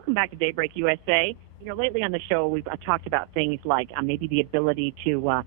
welcome back to Daybreak USA. You know, lately on the show, we've talked about things like maybe the ability to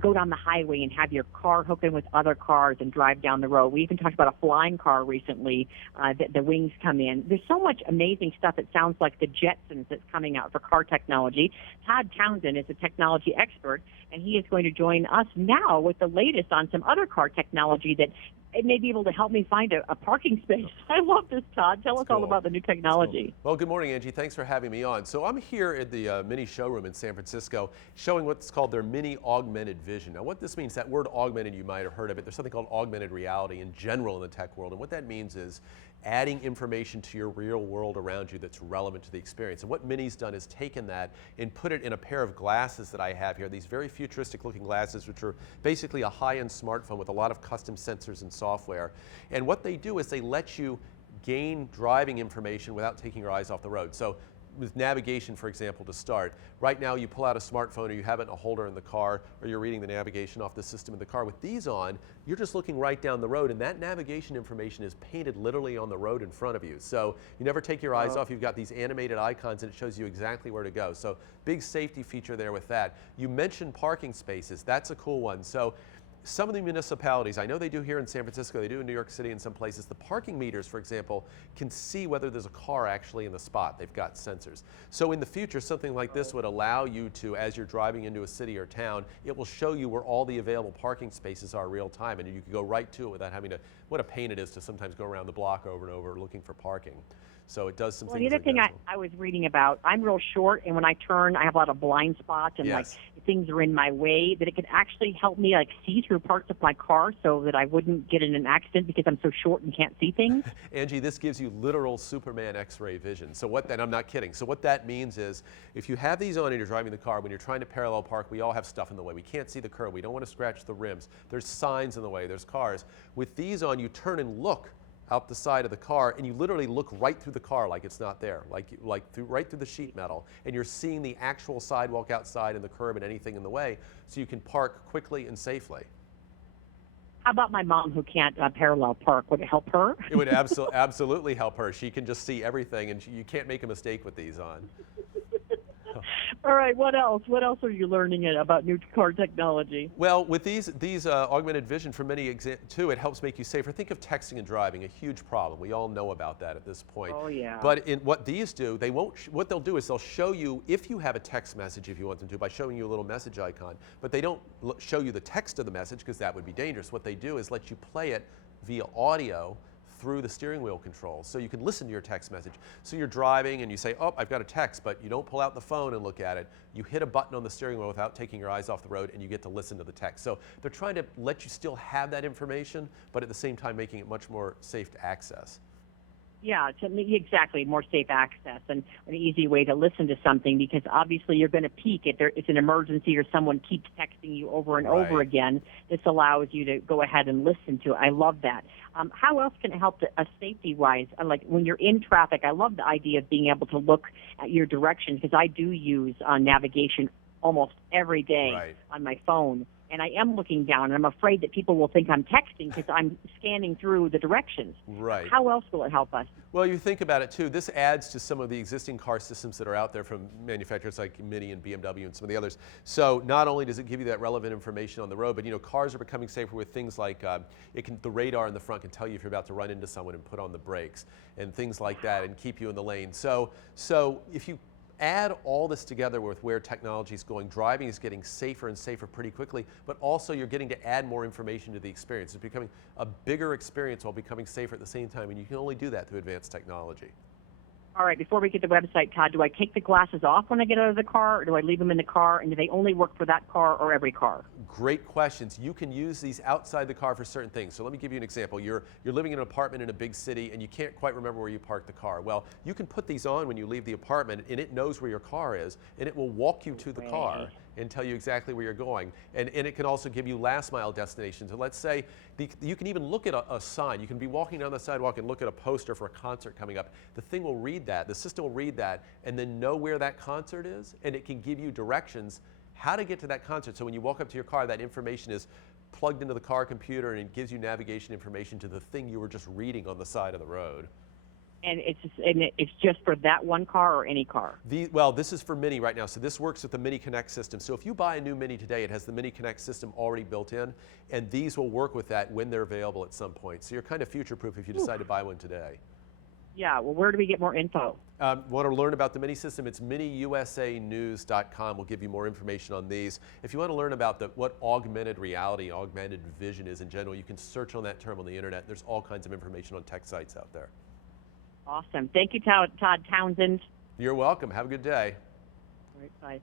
go down the highway and have your car hook in with other cars and drive down the road. We even talked about a flying car recently, that the wings come in. There's so much amazing stuff. It sounds like the Jetsons that's coming out for car technology. Todd Townsend is a technology expert, and he is going to join us now with the latest on some other car technology that it may be able to help me find a parking space. I love this, Todd. Tell us all about the new technology. Well, good morning, Angie. Thanks for having me on. So I'm here at the mini showroom in San Francisco showing what's called their mini augmented vision. Now, what this means, that word augmented, you might have heard of it. There's something called augmented reality in general in the tech world. And what that means is adding information to your real world around you that's relevant to the experience. And what Mini's done is taken that and put it in a pair of glasses that I have here, these very futuristic looking glasses, which are basically a high-end smartphone with a lot of custom sensors and software. And what they do is they let you gain driving information without taking your eyes off the road. So with navigation, for example, to start, right now you pull out a smartphone or you have it in a holder in the car or you're reading the navigation off the system in the car. With these on, you're just looking right down the road and that navigation information is painted literally on the road in front of you. So you never take your eyes off. You've got these animated icons and it shows you exactly where to go. So big safety feature there with that. You mentioned parking spaces. That's a cool one. So some of the municipalities, I know they do here in San Francisco, they do in New York City in some places, the parking meters, for example, can see whether there's a car actually in the spot. They've got sensors. So in the future, something like this would allow you to, as you're driving into a city or town, it will show you where all the available parking spaces are real time, and you can go right to it without having to, what a pain it is to sometimes go around the block over and over looking for parking. So it does some things. The other thing I was reading about, I'm real short, and when I turn, I have a lot of blind spots, and like things are in my way, that it could actually help me like see through parts of my car so that I wouldn't get in an accident because I'm so short and can't see things. Angie, this gives you literal Superman X-ray vision. So what that, I'm not kidding. So what that means is if you have these on and you're driving the car, when you're trying to parallel park, we all have stuff in the way. We can't see the curb. We don't want to scratch the rims. There's signs in the way. There's cars. With these on, you turn and look out the side of the car, and you literally look right through the car like it's not there, right through the sheet metal, and you're seeing the actual sidewalk outside and the curb and anything in the way, so you can park quickly and safely. How about my mom who can't parallel park? Would it help her? It would absolutely help her. She can just see everything, and you can't make a mistake with these on. All right, what else? What else are you learning about new car technology? Well, with these augmented vision for many too, it helps make you safer. Think of texting and driving, a huge problem. We all know about that at this point. Oh yeah. But in what these do, they won't. What they'll do is they'll show you if you have a text message, if you want them to, by showing you a little message icon. But they don't show you the text of the message because that would be dangerous. What they do is let you play it via audio through the steering wheel controls, so you can listen to your text message. So you're driving and you say, oh, I've got a text, but you don't pull out the phone and look at it. You hit a button on the steering wheel without taking your eyes off the road, and you get to listen to the text. So they're trying to let you still have that information, but at the same time making it much more safe to access. Yeah, exactly, more safe access and an easy way to listen to something, because obviously you're going to peek if it's an emergency or someone keeps texting you over and over again. This allows you to go ahead and listen to it. I love that. How else can it help safety-wise? Like when you're in traffic, I love the idea of being able to look at your directions, because I do use navigation almost every day on my phone. And I am looking down, and I'm afraid that people will think I'm texting because I'm scanning through the directions. Right. How else will it help us? Well, you think about it too. This adds to some of the existing car systems that are out there from manufacturers like Mini and BMW and some of the others. So not only does it give you that relevant information on the road, but you know, cars are becoming safer with things like the radar in the front can tell you if you're about to run into someone and put on the brakes and things like that and keep you in the lane. So if you add all this together with where technology is going, driving is getting safer and safer pretty quickly, but also you're getting to add more information to the experience. It's becoming a bigger experience while becoming safer at the same time, and you can only do that through advanced technology. All right, before we get to the website, Todd, do I take the glasses off when I get out of the car, or do I leave them in the car, and do they only work for that car or every car? Great questions. You can use these outside the car for certain things. So let me give you an example. You're living in an apartment in a big city, and you can't quite remember where you parked the car. Well, you can put these on when you leave the apartment, and it knows where your car is, and it will walk you to the car and tell you exactly where you're going. And it can also give you last mile destinations. So let's say you can even look at a sign. You can be walking down the sidewalk and look at a poster for a concert coming up. The thing will read that, the system will read that, and then know where that concert is, and it can give you directions how to get to that concert. So when you walk up to your car, that information is plugged into the car computer, and it gives you navigation information to the thing you were just reading on the side of the road. And it's just for that one car or any car? Well, this is for Mini right now. So this works with the Mini Connect system. So if you buy a new Mini today, it has the Mini Connect system already built in, and these will work with that when they're available at some point. So you're kind of future-proof if you decide to buy one today. Yeah, well, where do we get more info? Want to learn about the Mini system? It's miniusanews.com. We'll give you more information on these. If you want to learn about what augmented reality, augmented vision is in general, you can search on that term on the internet. There's all kinds of information on tech sites out there. Awesome. Thank you, Todd Townsend. You're welcome. Have a good day. All right, bye.